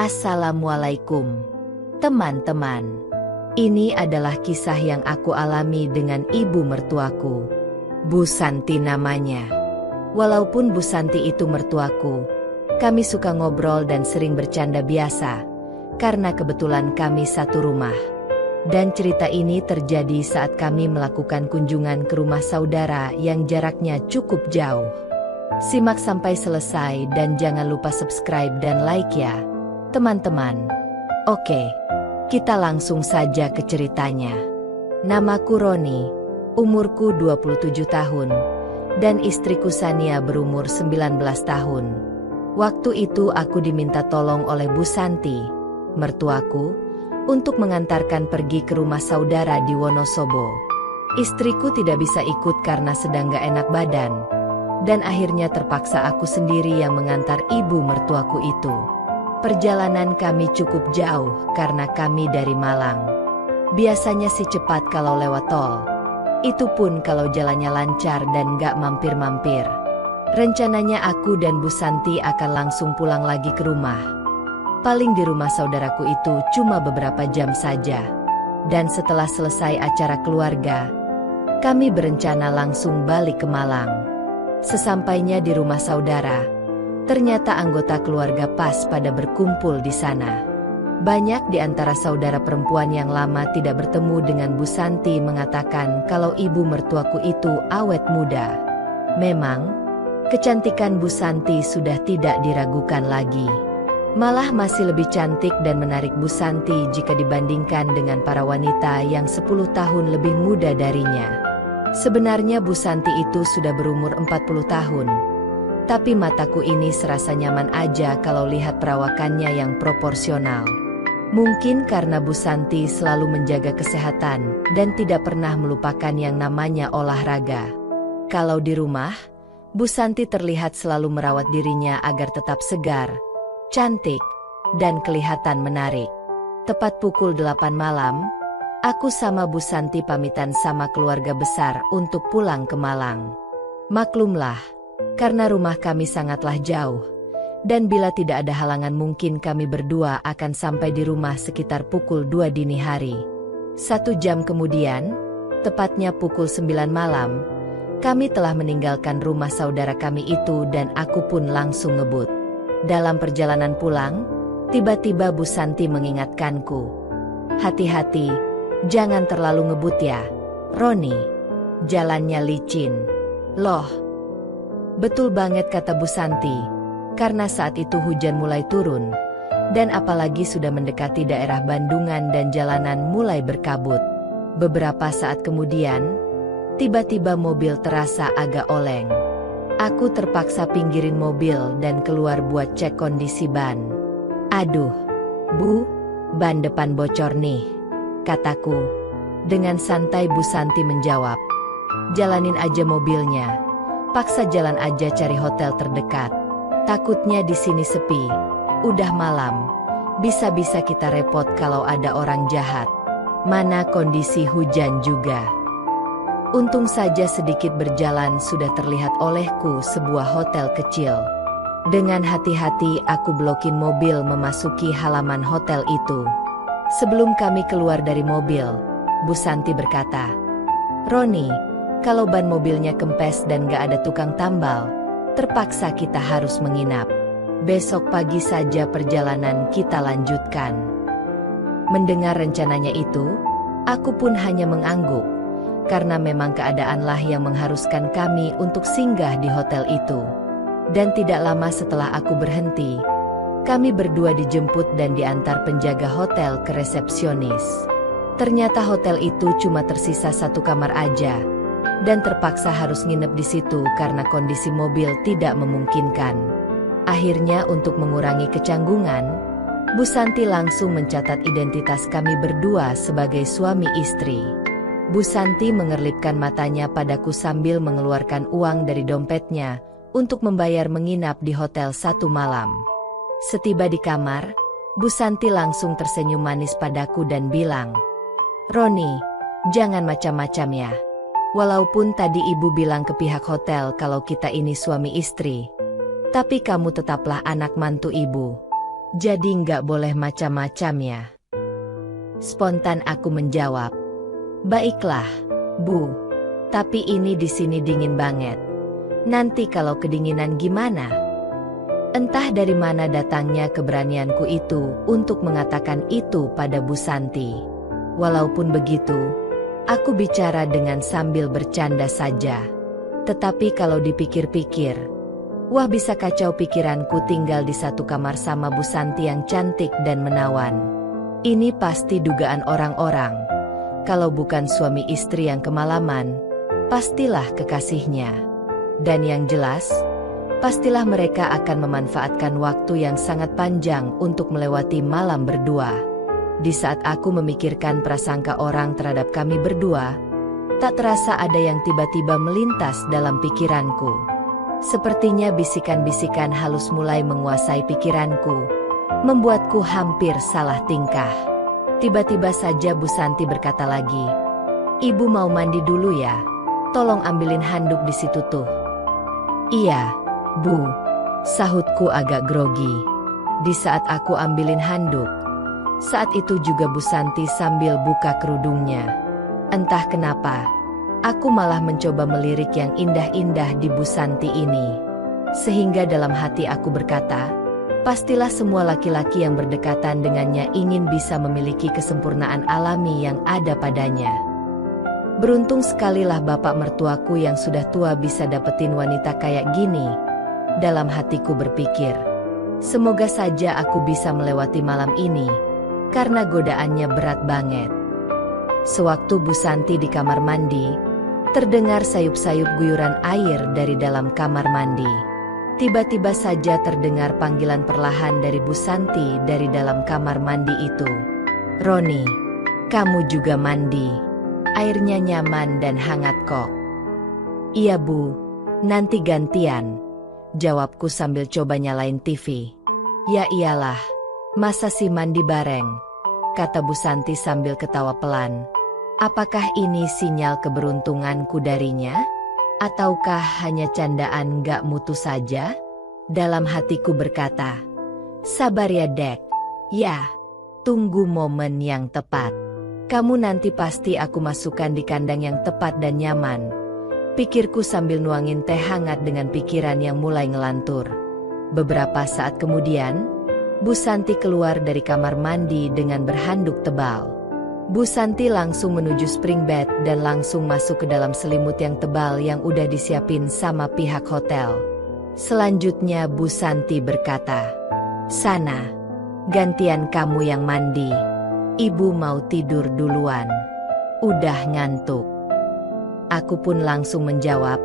Assalamualaikum, teman-teman. Ini adalah kisah yang aku alami dengan ibu mertuaku. Bu Santi namanya. Walaupun Bu Santi itu mertuaku, kami suka ngobrol dan sering bercanda biasa, karena kebetulan kami satu rumah. Dan cerita ini terjadi saat kami melakukan kunjungan ke rumah saudara yang jaraknya cukup jauh. Simak sampai selesai dan jangan lupa subscribe dan like ya, teman-teman. Oke, kita langsung saja ke ceritanya. Namaku Roni, umurku 27 tahun, dan istriku Sania berumur 19 tahun. Waktu itu aku diminta tolong oleh Bu Santi, mertuaku, untuk mengantarkan pergi ke rumah saudara di Wonosobo. Istriku tidak bisa ikut karena sedang gak enak badan, dan akhirnya terpaksa aku sendiri yang mengantar ibu mertuaku itu. Perjalanan kami cukup jauh karena kami dari Malang. Biasanya sih cepat kalau lewat tol. Itu pun kalau jalannya lancar dan gak mampir-mampir. Rencananya aku dan Bu Santi akan langsung pulang lagi ke rumah. Paling di rumah saudaraku itu cuma beberapa jam saja. Dan setelah selesai acara keluarga, kami berencana langsung balik ke Malang. Sesampainya di rumah saudara, ternyata anggota keluarga pas pada berkumpul di sana. Banyak di antara saudara perempuan yang lama tidak bertemu dengan Bu Santi mengatakan kalau ibu mertuaku itu awet muda. Memang, kecantikan Bu Santi sudah tidak diragukan lagi. Malah masih lebih cantik dan menarik Bu Santi jika dibandingkan dengan para wanita yang 10 tahun lebih muda darinya. Sebenarnya Bu Santi itu sudah berumur 40 tahun. Tapi mataku ini serasa nyaman aja kalau lihat perawakannya yang proporsional. Mungkin karena Bu Santi selalu menjaga kesehatan dan tidak pernah melupakan yang namanya olahraga. Kalau di rumah, Bu Santi terlihat selalu merawat dirinya agar tetap segar, cantik, dan kelihatan menarik. Tepat pukul 8 malam, aku sama Bu Santi pamitan sama keluarga besar untuk pulang ke Malang. Maklumlah, karena rumah kami sangatlah jauh, dan bila tidak ada halangan mungkin kami berdua akan sampai di rumah sekitar pukul 2 dini hari. 1 jam kemudian, tepatnya pukul 9 malam, kami telah meninggalkan rumah saudara kami itu dan aku pun langsung ngebut. Dalam perjalanan pulang, tiba-tiba Bu Santi mengingatkanku, "Hati-hati, jangan terlalu ngebut ya, Roni. Jalannya licin." Loh, betul banget kata Bu Santi, karena saat itu hujan mulai turun, dan apalagi sudah mendekati daerah Bandungan dan jalanan mulai berkabut. Beberapa saat kemudian, tiba-tiba mobil terasa agak oleng. Aku terpaksa pinggirin mobil dan keluar buat cek kondisi ban. "Aduh, Bu, ban depan bocor nih," kataku. Dengan santai Bu Santi menjawab, "Jalanin aja mobilnya. Paksa jalan aja cari hotel terdekat. Takutnya di sini sepi. Udah malam. Bisa-bisa kita repot kalau ada orang jahat. Mana kondisi hujan juga." Untung saja sedikit berjalan sudah terlihat olehku sebuah hotel kecil. Dengan hati-hati aku blokin mobil memasuki halaman hotel itu. Sebelum kami keluar dari mobil, Bu Santi berkata, "Roni, kalau ban mobilnya kempes dan gak ada tukang tambal, terpaksa kita harus menginap. Besok pagi saja perjalanan kita lanjutkan." Mendengar rencananya itu, aku pun hanya mengangguk, karena memang keadaanlah yang mengharuskan kami untuk singgah di hotel itu. Dan tidak lama setelah aku berhenti, kami berdua dijemput dan diantar penjaga hotel ke resepsionis. Ternyata hotel itu cuma tersisa 1 kamar aja, dan terpaksa harus nginep di situ karena kondisi mobil tidak memungkinkan. Akhirnya untuk mengurangi kecanggungan, Bu Santi langsung mencatat identitas kami berdua sebagai suami istri. Bu Santi mengerlipkan matanya padaku sambil mengeluarkan uang dari dompetnya untuk membayar menginap di hotel 1 malam. Setiba di kamar, Bu Santi langsung tersenyum manis padaku dan bilang, "Roni, jangan macam-macam ya. Walaupun tadi ibu bilang ke pihak hotel kalau kita ini suami istri, tapi kamu tetaplah anak mantu ibu. Jadi nggak boleh macam-macam ya? Spontan aku menjawab. Baiklah, Bu. Tapi ini di sini dingin banget. Nanti kalau kedinginan gimana? Entah dari mana datangnya keberanianku itu untuk mengatakan itu pada Bu Santi. Walaupun begitu, aku bicara dengan sambil bercanda saja. Tetapi kalau dipikir-pikir, wah bisa kacau pikiranku tinggal di satu kamar sama Bu Santi yang cantik dan menawan. Ini pasti dugaan orang-orang. Kalau bukan suami istri yang kemalaman, pastilah kekasihnya. Dan yang jelas, pastilah mereka akan memanfaatkan waktu yang sangat panjang untuk melewati malam berdua. Di saat aku memikirkan prasangka orang terhadap kami berdua, tak terasa ada yang tiba-tiba melintas dalam pikiranku. Sepertinya bisikan-bisikan halus mulai menguasai pikiranku, membuatku hampir salah tingkah. Tiba-tiba saja Bu Santi berkata lagi, "Ibu mau mandi dulu ya? Tolong ambilin handuk di situ tuh." "Iya, Bu," sahutku agak grogi. Di saat aku ambilin handuk, saat itu juga Bu Santi sambil buka kerudungnya. Entah kenapa, aku malah mencoba melirik yang indah-indah di Bu Santi ini. Sehingga dalam hati aku berkata, pastilah semua laki-laki yang berdekatan dengannya ingin bisa memiliki kesempurnaan alami yang ada padanya. Beruntung sekalilah bapak mertuaku yang sudah tua bisa dapetin wanita kayak gini. Dalam hatiku berpikir, semoga saja aku bisa melewati malam ini, karena godaannya berat banget. Sewaktu Bu Santi di kamar mandi, terdengar sayup-sayup guyuran air dari dalam kamar mandi. Tiba-tiba saja terdengar panggilan perlahan dari Bu Santi dari dalam kamar mandi itu. "Roni, kamu juga mandi? Airnya nyaman dan hangat kok." "Iya Bu, nanti gantian," jawabku sambil coba nyalain TV. "Ya iyalah, masa sih mandi bareng?" kata Bu Santi sambil ketawa pelan. Apakah ini sinyal keberuntunganku darinya? Ataukah hanya candaan gak mutu saja? Dalam hatiku berkata, sabar ya Dek. Ya, tunggu momen yang tepat. Kamu nanti pasti aku masukkan di kandang yang tepat dan nyaman. Pikirku sambil nuangin teh hangat dengan pikiran yang mulai ngelantur. Beberapa saat kemudian, Bu Santi keluar dari kamar mandi dengan berhanduk tebal. Bu Santi langsung menuju spring bed dan langsung masuk ke dalam selimut yang tebal yang udah disiapin sama pihak hotel. Selanjutnya Bu Santi berkata, "Sana, gantian kamu yang mandi. Ibu mau tidur duluan. Udah ngantuk." Aku pun langsung menjawab,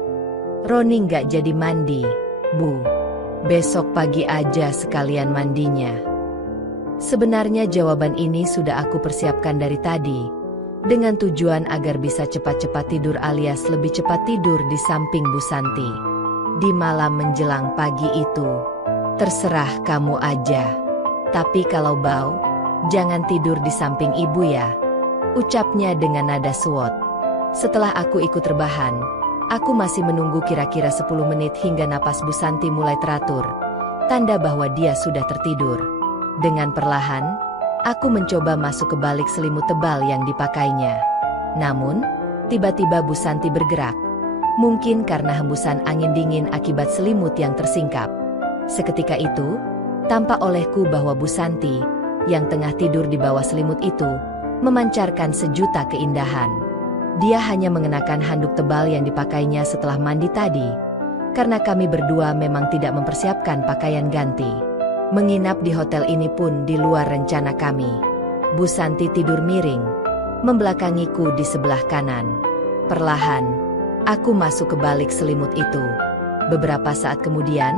"Roni nggak jadi mandi, Bu. Besok pagi aja sekalian mandinya." Sebenarnya jawaban ini sudah aku persiapkan dari tadi, dengan tujuan agar bisa cepat-cepat tidur alias lebih cepat tidur di samping Bu Santi. Di malam menjelang pagi itu, terserah kamu aja. Tapi kalau bau, jangan tidur di samping ibu ya, ucapnya dengan nada suwot. Setelah aku ikut rebahan, aku masih menunggu kira-kira 10 menit hingga napas Bu Santi mulai teratur, tanda bahwa dia sudah tertidur. Dengan perlahan, aku mencoba masuk ke balik selimut tebal yang dipakainya. Namun, tiba-tiba Bu Santi bergerak. Mungkin karena hembusan angin dingin akibat selimut yang tersingkap. Seketika itu, tampak olehku bahwa Bu Santi, yang tengah tidur di bawah selimut itu, memancarkan sejuta keindahan. Dia hanya mengenakan handuk tebal yang dipakainya setelah mandi tadi, karena kami berdua memang tidak mempersiapkan pakaian ganti. Menginap di hotel ini pun di luar rencana kami. Bu Santi tidur miring, membelakangiku di sebelah kanan. Perlahan, aku masuk ke balik selimut itu. Beberapa saat kemudian,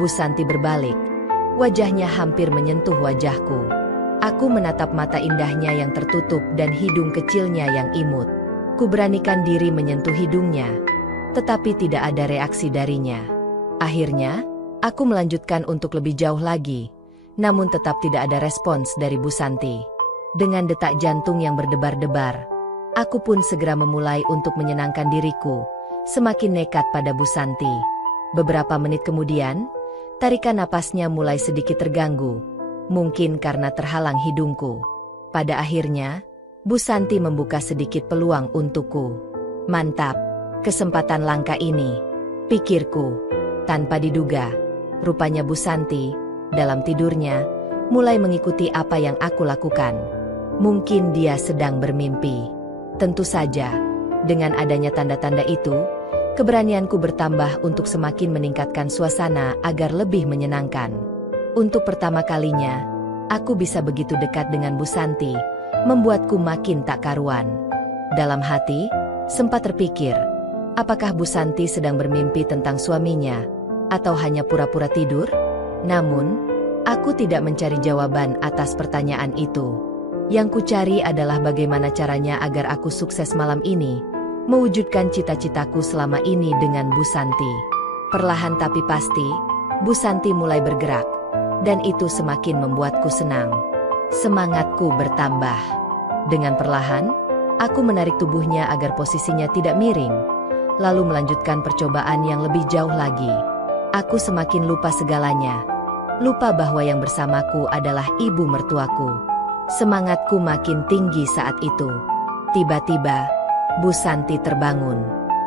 Bu Santi berbalik. Wajahnya hampir menyentuh wajahku. Aku menatap mata indahnya yang tertutup dan hidung kecilnya yang imut. Kuberanikan diri menyentuh hidungnya, tetapi tidak ada reaksi darinya. Akhirnya, aku melanjutkan untuk lebih jauh lagi, namun tetap tidak ada respons dari Bu Santi. Dengan detak jantung yang berdebar-debar, aku pun segera memulai untuk menyenangkan diriku, semakin nekat pada Bu Santi. Beberapa menit kemudian, tarikan napasnya mulai sedikit terganggu. mungkin karena terhalang hidungku. Pada akhirnya, Bu Santi membuka sedikit peluang untukku. Mantap, kesempatan langka ini, pikirku. Tanpa diduga, rupanya Bu Santi, dalam tidurnya, mulai mengikuti apa yang aku lakukan. Mungkin dia sedang bermimpi. Tentu saja, dengan adanya tanda-tanda itu, keberanianku bertambah untuk semakin meningkatkan suasana agar lebih menyenangkan. Untuk pertama kalinya, aku bisa begitu dekat dengan Bu Santi, membuatku makin tak karuan. Dalam hati, sempat terpikir, apakah Bu Santi sedang bermimpi tentang suaminya, atau hanya pura-pura tidur? Namun, aku tidak mencari jawaban atas pertanyaan itu. Yang kucari adalah bagaimana caranya agar aku sukses malam ini, mewujudkan cita-citaku selama ini dengan Bu Santi. Perlahan tapi pasti, Bu Santi mulai bergerak, dan itu semakin membuatku senang. Semangatku bertambah. Dengan perlahan, aku menarik tubuhnya agar posisinya tidak miring, lalu melanjutkan percobaan yang lebih jauh lagi. Aku semakin lupa segalanya. Lupa bahwa yang bersamaku adalah ibu mertuaku. Semangatku makin tinggi saat itu. Tiba-tiba, Bu Santi terbangun.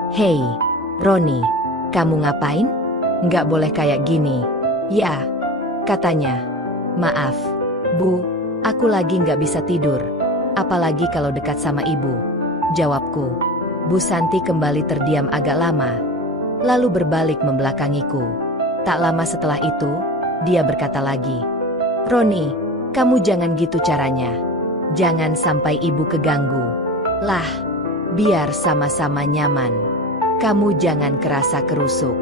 "Hei, Roni, kamu ngapain? Nggak boleh kayak gini." "Ya," katanya. "Maaf, Bu, aku lagi nggak bisa tidur. Apalagi kalau dekat sama ibu," jawabku. Bu Santi kembali terdiam agak lama, lalu berbalik membelakangiku. Tak lama setelah itu, dia berkata lagi, "Roni, kamu jangan gitu caranya. Jangan sampai ibu keganggu. Lah, biar sama-sama nyaman. Kamu jangan kerasa kerusuk."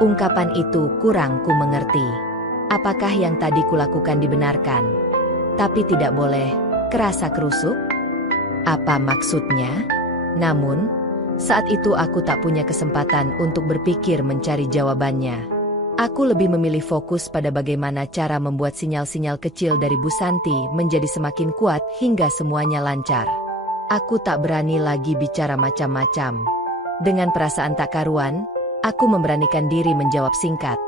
Ungkapan itu kurang ku mengerti. Apakah yang tadi kulakukan dibenarkan, tapi tidak boleh kerasa kerusuk? Apa maksudnya? Namun, saat itu aku tak punya kesempatan untuk berpikir mencari jawabannya. Aku lebih memilih fokus pada bagaimana cara membuat sinyal-sinyal kecil dari Bu Santi menjadi semakin kuat hingga semuanya lancar. Aku tak berani lagi bicara macam-macam. Dengan perasaan tak karuan, aku memberanikan diri menjawab singkat.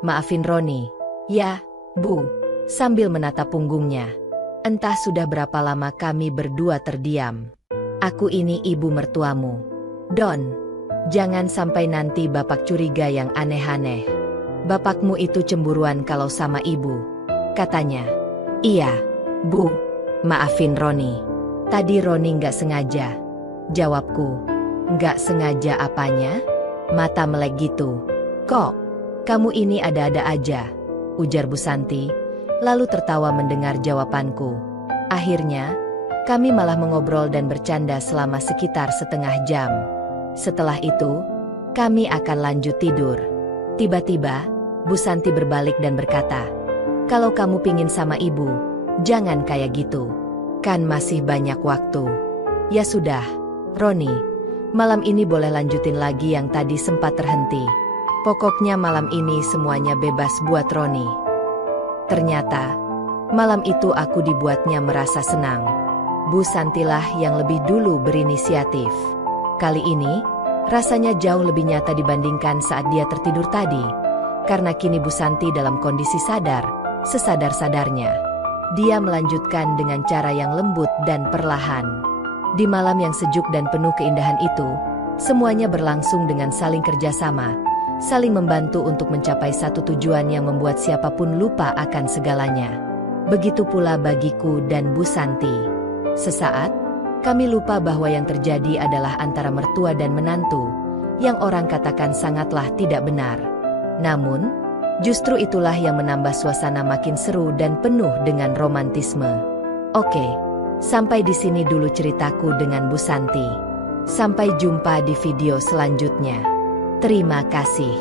"Maafin Roni." "Ya, Bu," sambil menatap punggungnya. "Entah sudah berapa lama kami berdua terdiam. Aku ini ibu mertuamu. Don, jangan sampai nanti bapak curiga yang aneh-aneh. Bapakmu itu cemburuan kalau sama ibu," katanya. "Iya, Bu, maafin Roni. Tadi Roni nggak sengaja," jawabku. "Nggak sengaja apanya? Mata melek gitu. Kok, kamu ini ada-ada aja," ujar Bu Santi, lalu tertawa mendengar jawabanku. Akhirnya, kami malah mengobrol dan bercanda selama sekitar setengah jam. Setelah itu, kami akan lanjut tidur. Tiba-tiba, Bu Santi berbalik dan berkata, "Kalau kamu pingin sama ibu, jangan kayak gitu. Kan masih banyak waktu." "Ya sudah, Roni, malam ini boleh lanjutin lagi yang tadi sempat terhenti. Pokoknya malam ini semuanya bebas buat Roni." Ternyata, malam itu aku dibuatnya merasa senang. Bu Santilah yang lebih dulu berinisiatif. Kali ini, rasanya jauh lebih nyata dibandingkan saat dia tertidur tadi, karena kini Bu Santi dalam kondisi sadar, sesadar-sadarnya. Dia melanjutkan dengan cara yang lembut dan perlahan. Di malam yang sejuk dan penuh keindahan itu, semuanya berlangsung dengan saling kerjasama, saling membantu untuk mencapai satu tujuan yang membuat siapapun lupa akan segalanya. Begitu pula bagiku dan Bu Santi. Sesaat, kami lupa bahwa yang terjadi adalah antara mertua dan menantu, yang orang katakan sangatlah tidak benar. Namun, justru itulah yang menambah suasana makin seru dan penuh dengan romantisme. Oke, sampai di sini dulu ceritaku dengan Bu Santi. Sampai jumpa di video selanjutnya. Terima kasih.